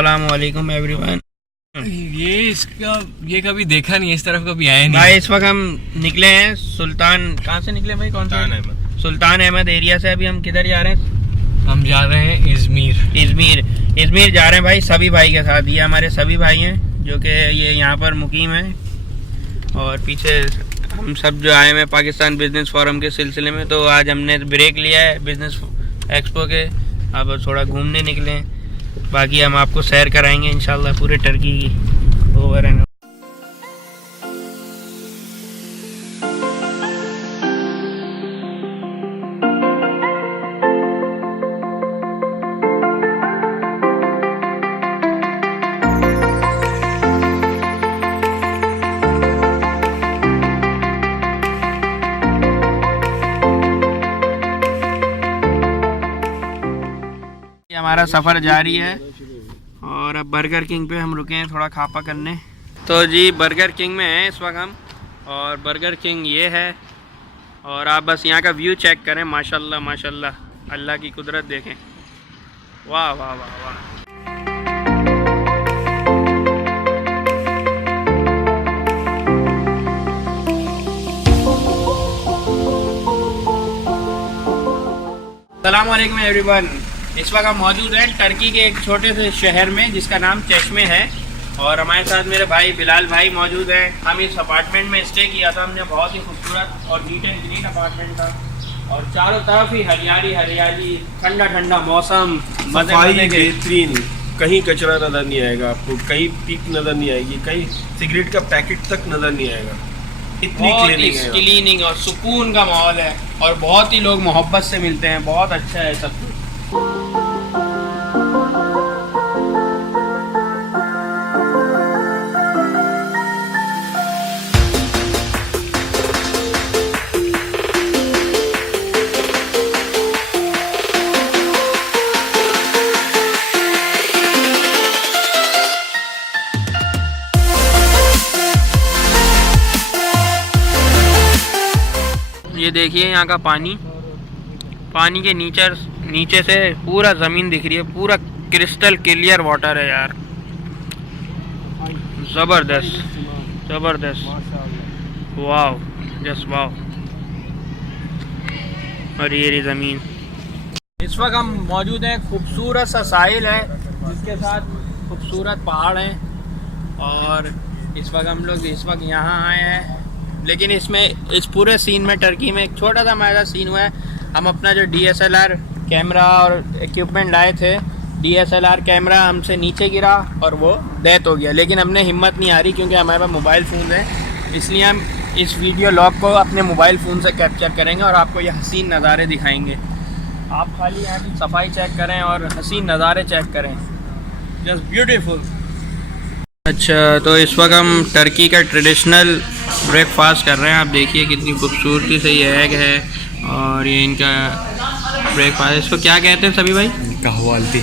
अस्सलाम वालेकुम एवरीवन। ये कभी देखा नहीं, इस तरफ कभी आए नहीं भाई। इस वक्त हम निकले हैं सुल्तान, कहाँ से निकले भाई? कौन सा? सुल्तान अहमद एरिया से। अभी हम किधर जा रहे हैं? हम जा रहे हैं इजमीर जा रहे हैं भाई, सभी भाई के साथ। ये हमारे सभी भाई हैं जो कि ये यहाँ पर मुकीम हैं, और पीछे हम सब जो आए हैं पाकिस्तान बिजनेस फोरम के सिलसिले में। तो आज हमने ब्रेक लिया है बिजनेस एक्सपो के, अब थोड़ा घूमने निकले हैं। बाकी हम आपको सैर कराएंगे इंशाल्लाह पूरे टर्की की ओवर एंड। हमारा सफ़र जारी है और अब बर्गर किंग पे हम रुके हैं थोड़ा खापा करने। तो जी बर्गर किंग में हैं इस वक्त हम, और बर्गर किंग ये है। और आप बस यहाँ का व्यू चेक करें, माशाल्लाह माशाल्लाह, अल्लाह की कुदरत देखें। वाह वाह वाह वाह। अस्सलाम वालेकुम एवरीवन। इस वक्त हम मौजूद हैं टर्की के एक छोटे से शहर में जिसका नाम चश्मे है, और हमारे साथ मेरे भाई बिलाल भाई मौजूद हैं। हम इस अपार्टमेंट में स्टे किया था हमने, बहुत ही खूबसूरत और नीट एंड क्लीन अपार्टमेंट था, और चारों तरफ ही हरियाली हरियाली, ठंडा ठंडा मौसम, सफाई बेहतरीन, कहीं कचरा नज़र नहीं आएगा आपको, कहीं पीप नज़र नहीं आएगी, कहीं सिगरेट का पैकेट तक नज़र नहीं आएगा। इतनी क्लीनिंग और सुकून का माहौल है, और बहुत ही लोग मोहब्बत से मिलते हैं। बहुत अच्छा है सब कुछ। ये देखिए यहाँ का पानी के नीचे से पूरा ज़मीन दिख रही है, पूरा क्रिस्टल क्लियर वाटर है यार, ज़बरदस्त ज़बरदस्त, वाव जस्ट वाव। और ये रही ज़मीन। इस वक्त हम मौजूद हैं, खूबसूरत सा साहिल है जिसके साथ खूबसूरत पहाड़ हैं, और इस वक्त यहाँ आए हैं। लेकिन इसमें इस पूरे सीन में, टर्की में एक छोटा सा हमारा सीन हुआ है। हम अपना जो DSLR कैमरा और इक्विपमेंट लाए थे, DSLR कैमरा हमसे नीचे गिरा और वो डेथ हो गया। लेकिन हमने हिम्मत नहीं आ रही क्योंकि हमारे पास मोबाइल फ़ोन है, इसलिए हम इस वीडियो लॉग को अपने मोबाइल फ़ोन से कैप्चर करेंगे और आपको ये हसीन नज़ारे दिखाएंगे। आप खाली यहाँ की सफाई चेक करें और हसीन नज़ारे चेक करें, जस्ट ब्यूटीफुल। अच्छा, तो इस वक्त हम टर्की का ट्रेडिशनल ब्रेकफास्ट कर रहे हैं। आप देखिए कितनी खूबसूरती से ये एग है, और ये इनका ब्रेकफास्ट। इसको क्या कहते हैं सभी भाई? कहवालती।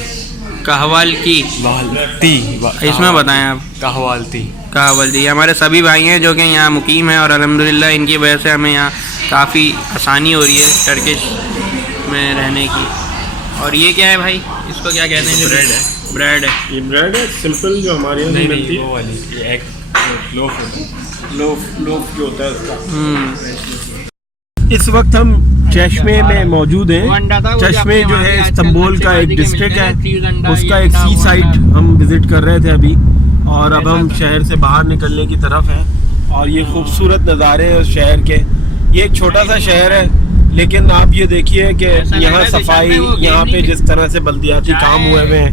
इसमें बताएं आप। कहवालती। हमारे सभी भाई हैं जो कि यहाँ मुकीम हैं, और अल्हम्दुलिल्लाह इनकी वजह से हमें यहाँ काफ़ी आसानी हो रही है टर्किश में रहने की। और ये क्या है भाई? इसको क्या कहते हैं? ब्रेड है। ये ब्रेड है सिंपल, जो हमारे यहाँ नहीं मिलती, वो वाली। ये एग लोफ जो होता है उसका। इस वक्त हम चश्मे में मौजूद हैं। चश्मे जो है इस्तांबुल का एक डिस्ट्रिक्ट है, उसका एक सी साइड हम विजिट कर रहे थे अभी, और अब हम शहर से बाहर निकलने की तरफ हैं। और ये खूबसूरत नज़ारे हैं उस शहर के। ये एक छोटा सा शहर है, लेकिन आप ये देखिए कि यहाँ सफाई, यहाँ पे जिस तरह से बल्दियाती काम हुए हैं।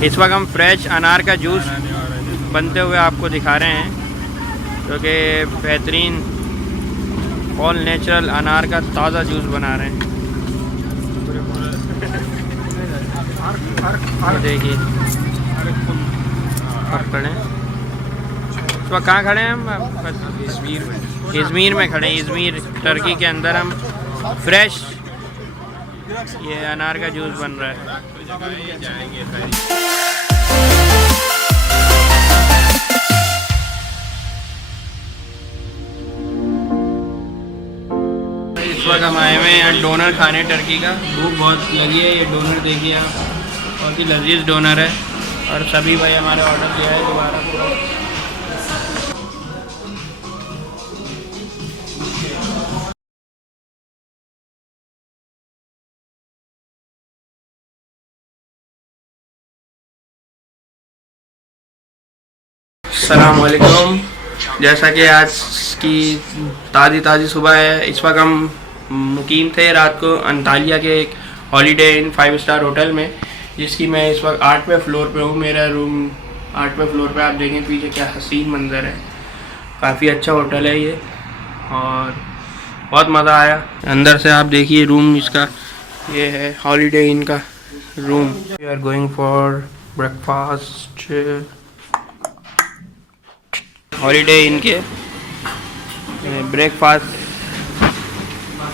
इस वक्त हम फ्रेश अनार का जूस बनते हुए आपको दिखा रहे हैं, जो कि बेहतरीन ऑल नेचुरल अनार का ताज़ा जूस बना रहे हैं। देखिए कब खड़े हैं, इस वक्त कहाँ खड़े हैं हम? इजमीर में। इज़मीर में खड़े हैं, इज़मीर टर्की के अंदर हम फ्रेश ये अनार का जूस बन रहा है। इस वक्त हम आए हुए हैं डोनर खाने टर्की का। भूख बहुत लगी है। ये डोनर देखिए आप, बहुत ही लजीज डोनर है। और सभी भाई हमारे ऑर्डर दिया है दोबारा पूरा। अस्सलाम वालेकुम। जैसा कि आज की ताज़ी सुबह है, इस वक्त हम मुकीम थे रात को अंतालिया के एक हॉलीडे इन 5 स्टार होटल में, जिसकी मैं इस वक्त 8वें फ्लोर पे हूँ। मेरा रूम 8वें फ्लोर पे। आप देखें पीछे क्या हसीन मंज़र है। काफ़ी अच्छा होटल है ये और बहुत मज़ा आया। अंदर से आप देखिए रूम इसका ये है, हॉलीडे इन का room. We are going for breakfast. Holiday Inn के ब्रेकफास्ट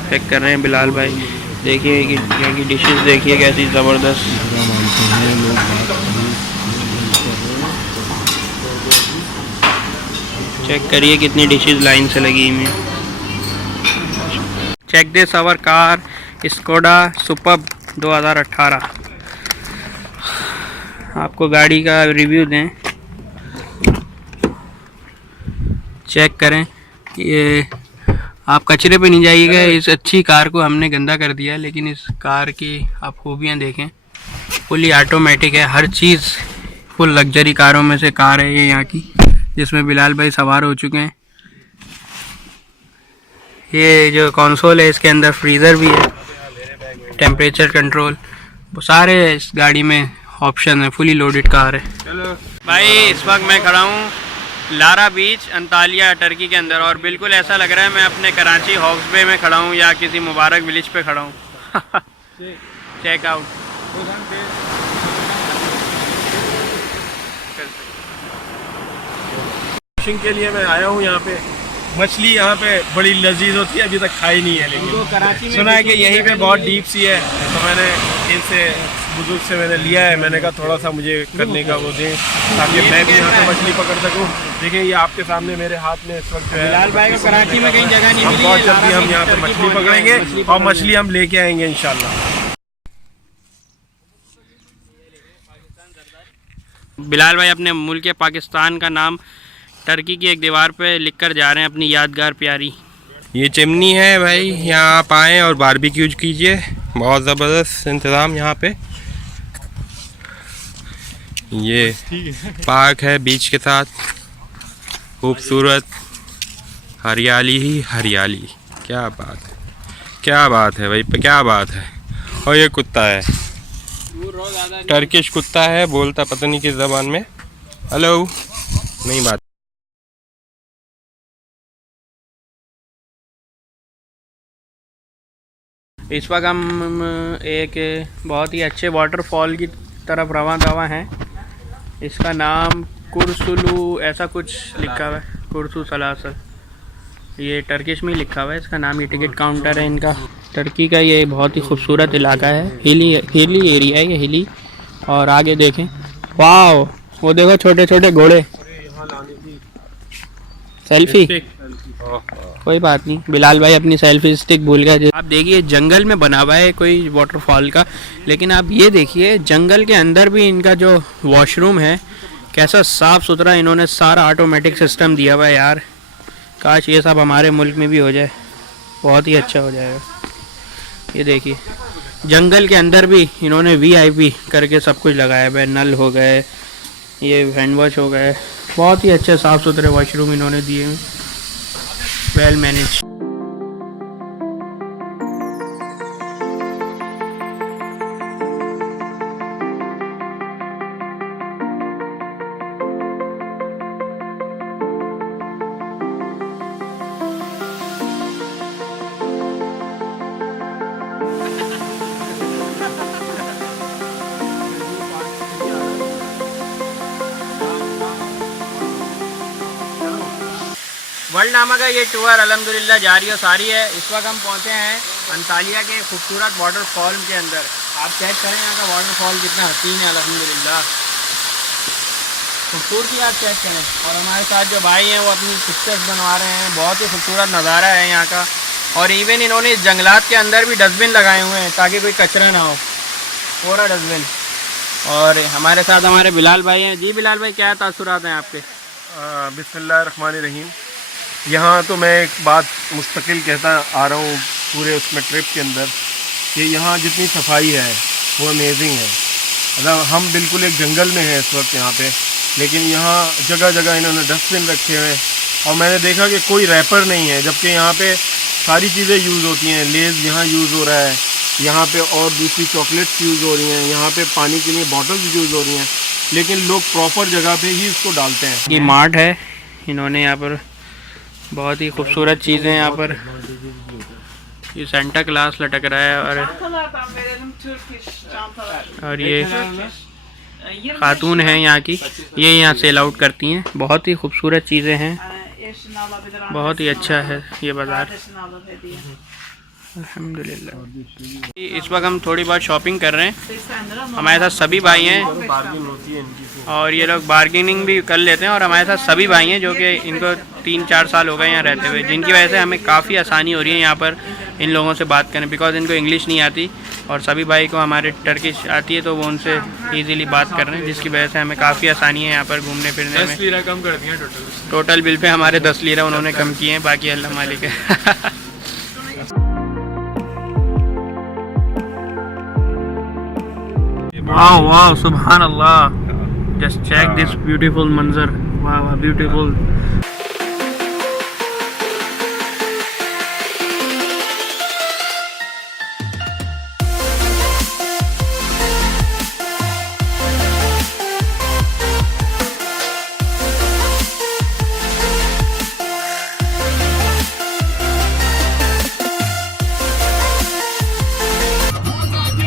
चेक कर रहे हैं बिलाल भाई। देखिए कि यहाँ की डिशेस देखिए कैसी ज़बरदस्त। चेक करिए कितनी डिशेस लाइन से लगी हुई हैं। Check this our car Skoda Superb 2018। आपको गाड़ी का रिव्यू दें, चेक करें। ये आप कचरे पे नहीं जाइएगा। इस अच्छी कार को हमने गंदा कर दिया, लेकिन इस कार की आप खूबियाँ देखें। फुली ऑटोमेटिक है, हर चीज़ फुल लग्जरी कारों में से कार है ये यहाँ की, जिसमें बिलाल भाई सवार हो चुके हैं। ये जो कंसोल है इसके अंदर फ्रीज़र भी है, टेम्परेचर कंट्रोल, वो सारे इस गाड़ी में ऑप्शन है। फुली लोडेड कार है। चलो भाई, इस वक्त मैं खड़ा हूँ लारा बीच अंतालिया टर्की के अंदर, और बिल्कुल ऐसा लग रहा है मैं अपने कराची हॉक्स बे में खड़ा हूँ या किसी मुबारक विलेज पे खड़ा हूँ। Check out. फिशिंग के लिए मैं आया हूँ यहाँ पे। मछली यहाँ पे बड़ी लजीज होती है, अभी तक खाई नहीं है, लेकिन कराची में सुना है कि यहीं पे बहुत डीप सी है। तो मैंने इनसे बुजुर्ग से मैंने लिया है। मैंने कहा थोड़ा सा मुझे करने का वो दें ताकि मैं भी यहाँ पे मछली पकड़ सकूँ। देखिए ये आपके सामने मेरे हाथ में इस वक्त जो है, बिलाल भाई को कराची में कहीं जगह नहीं मिली। बहुत जल्दी हम यहाँ पे मछली पकड़ेंगे और मछली हम लेके आएंगे इंशाल्लाह। बिलाल भाई अपने मुल्क पाकिस्तान का नाम टर्की की एक दीवार पे लिखकर जा रहे हैं, अपनी यादगार प्यारी। ये चिमनी है भाई, यहाँ आप आएँ और बारबेक्यू कीजिए। बहुत ज़बरदस्त इंतज़ाम यहाँ पे। ये पार्क है बीच के साथ, खूबसूरत, हरियाली ही हरियाली। क्या बात है, क्या बात है भाई, क्या बात है। और ये कुत्ता है, टर्किश कुत्ता है, बोलता पता नहीं किस ज़बान में। हेलो नहीं बात। इस वक्त हम एक बहुत ही अच्छे वाटरफॉल की तरफ रवां दवा हैं। इसका नाम कुरसुलू ऐसा कुछ लिखा हुआ है, कुरसु सलासल। ये टर्किश में लिखा हुआ है इसका नाम। ये टिकट काउंटर है इनका। टर्की का ये बहुत ही खूबसूरत इलाका है, हिली एरिया है ये, हिली। और आगे देखें, वाह वो देखो छोटे छोटे घोड़े। सेल्फी कोई बात नहीं, बिलाल भाई अपनी सेल्फी स्टिक भूल गए। आप देखिए जंगल में बना हुआ है कोई वाटरफॉल का, लेकिन आप ये देखिए जंगल के अंदर भी इनका जो वॉशरूम है कैसा साफ़ सुथरा इन्होंने सारा ऑटोमेटिक सिस्टम दिया हुआ है यार। काश ये सब हमारे मुल्क में भी हो जाए, बहुत ही अच्छा हो जाएगा। ये देखिए जंगल के अंदर भी इन्होंने VIP करके सब कुछ लगाया हुआ है। नल हो गए, ये हैंड वॉश हो गए, बहुत ही अच्छे साफ़ सुथरे वॉशरूम इन्होंने दिए हैं। Well manage. वर्ल्ड नामा का ये टूर अल्हम्दुलिल्लाह जारी और सारी है। इस वक्त हम पहुँचे हैं अंतालिया के खूबसूरत वाटरफॉल के अंदर। आप चेक करें यहाँ का वाटरफॉल कितना हसीन है अल्हम्दुलिल्लाह, खूबसूरती आप चेक करें। और हमारे साथ जो भाई हैं वो अपनी पिक्चर्स बनवा रहे हैं। बहुत ही खूबसूरत नज़ारा है यहाँ का। और इवन इन्होंने इस जंगलात के अंदर भी डस्टबिन लगाए हुए हैं ताकि कोई कचरा ना हो, पूरा डस्टबिन। और हमारे साथ हमारे बिलाल भाई हैं। जी बिलाल भाई, क्या तासुरात हैं आपके? बिस्मिल्लाहिर्रहमानिर्रहीम। यहाँ तो मैं एक बात मुस्तकिल कहता आ रहा हूँ पूरे उसमें ट्रिप के अंदर कि यहाँ जितनी सफाई है वो अमेजिंग है। मतलब हम बिल्कुल एक जंगल में हैं इस वक्त यहाँ पे, लेकिन यहाँ जगह जगह इन्होंने डस्टबिन रखे हुए हैं। और मैंने देखा कि कोई रैपर नहीं है, जबकि यहाँ पे सारी चीज़ें यूज़ होती हैं। लेज़ यहाँ यूज़ हो रहा है, यहाँ पे और दूसरी चॉकलेट्स यूज़ हो रही हैं, यहाँ पे पानी के लिए बॉटल्स यूज़ हो रही हैं, लेकिन लोग प्रॉपर जगह पे ही इसको डालते हैं। ये मार्ट है, इन्होंने यहाँ पर बहुत ही खूबसूरत चीज़ें यहाँ पर, ये सेंटा क्लास लटक रहा है। और ये खातून है यहाँ की, ये यहाँ सेल आउट करती हैं। बहुत ही खूबसूरत चीज़ें हैं, बहुत ही अच्छा है ये बाज़ार अल्हम्दुलिल्लाह। इस वक्त हम थोड़ी बहुत शॉपिंग कर रहे हैं। हमारे साथ सभी भाई हैं और ये लोग बार्गेनिंग भी कर लेते हैं। और हमारे साथ सभी भाई हैं जो कि इनको 3-4 साल हो गए यहाँ रहते हुए, जिनकी वजह से हमें काफ़ी आसानी हो रही है यहाँ पर इन लोगों से बात करने, बिकॉज इनको इंग्लिश नहीं आती और सभी भाई को हमारे टर्किश आती है, तो वो उनसे ईज़िली बात कर रहे हैं, जिसकी वजह से हमें काफ़ी आसानी है यहाँ पर घूमने फिरने में। 10 लीरा कम कर दिए टोटल बिल पे हमारे 10 लीरा उन्होंने कम किए हैं, बाकी अल्लाह मालिक है। वाह वाह सुभान अल्लाह, जस्ट चेक दिस ब्यूटीफुल मंजर, वाह वाह ब्यूटीफुल।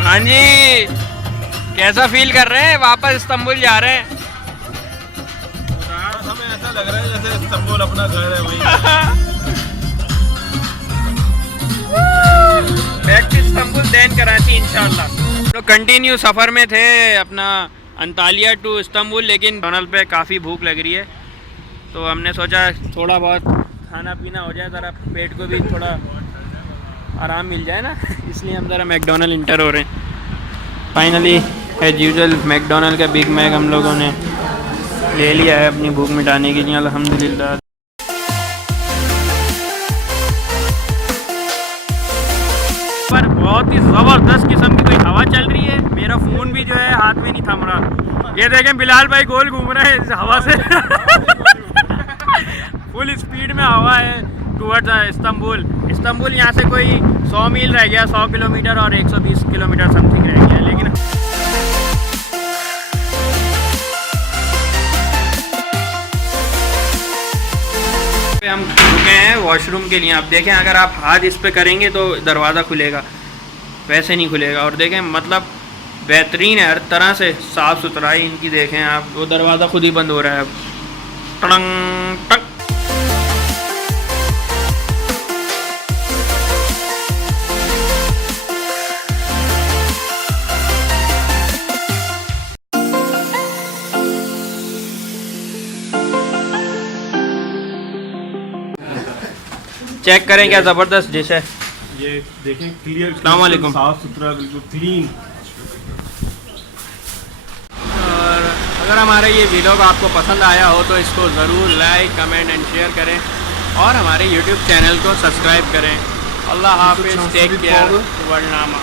हाँ जी, कैसा फील कर रहे हैं? वापस इस्तांबुल जा रहे हैं। हमें ऐसा लग रहा है जैसे इस्तांबुल अपना घर है वही। Back to Istanbul then Karachi इंशाल्लाह। तो कंटिन्यू सफ़र में थे अपना अंतालिया टू इस्तांबुल, लेकिन टनल पे काफ़ी भूख लग रही है, तो हमने सोचा थोड़ा बहुत खाना पीना हो जाए, ज़रा पेट को भी थोड़ा आराम मिल जाए ना, इसलिए हम ज़रा मैकडोनल्ड इंटर हो रहे हैं। फाइनली एज यूजुअल मैकडोनल्ड का बिग मैक हम लोगों ने ले लिया है अपनी भूख मिटाने के लिए अल्हम्दुलिल्लाह। पर बहुत ही ज़बरदस्त किस्म की कोई हवा चल रही है। मेरा फ़ोन भी जो है हाथ में नहीं थम रहा। ये देखें बिलाल भाई गोल घूम रहे हैं इस हवा से। फुल स्पीड में हवा है टूवर्ड्स इस्तांबुल। इस्तांबुल यहाँ से कोई 100 मील रह गया, 100 किलोमीटर और 120 किलोमीटर समथिंग रह गया, लेकिन हम रुके हैं वॉशरूम के लिए। आप देखें, अगर आप हाथ इस पे करेंगे तो दरवाज़ा खुलेगा, वैसे नहीं खुलेगा। और देखें मतलब बेहतरीन है हर तरह से, साफ़ सुथराई इनकी देखें आप। वो दरवाज़ा खुद ही बंद हो रहा है अब, टंग टंग। चेक करें क्या ज़बरदस्त डिश है। ये देखें क्लियर, अस्सलाम वालेकुम, साफ सुथरा बिल्कुल क्लीन। और अगर हमारा ये वीडियो आपको पसंद आया हो तो इसको ज़रूर लाइक, कमेंट एंड शेयर करें और हमारे YouTube चैनल को सब्सक्राइब करें। अल्लाह हाफ़िज़, टेक केयर, वर्ल्ड नामा।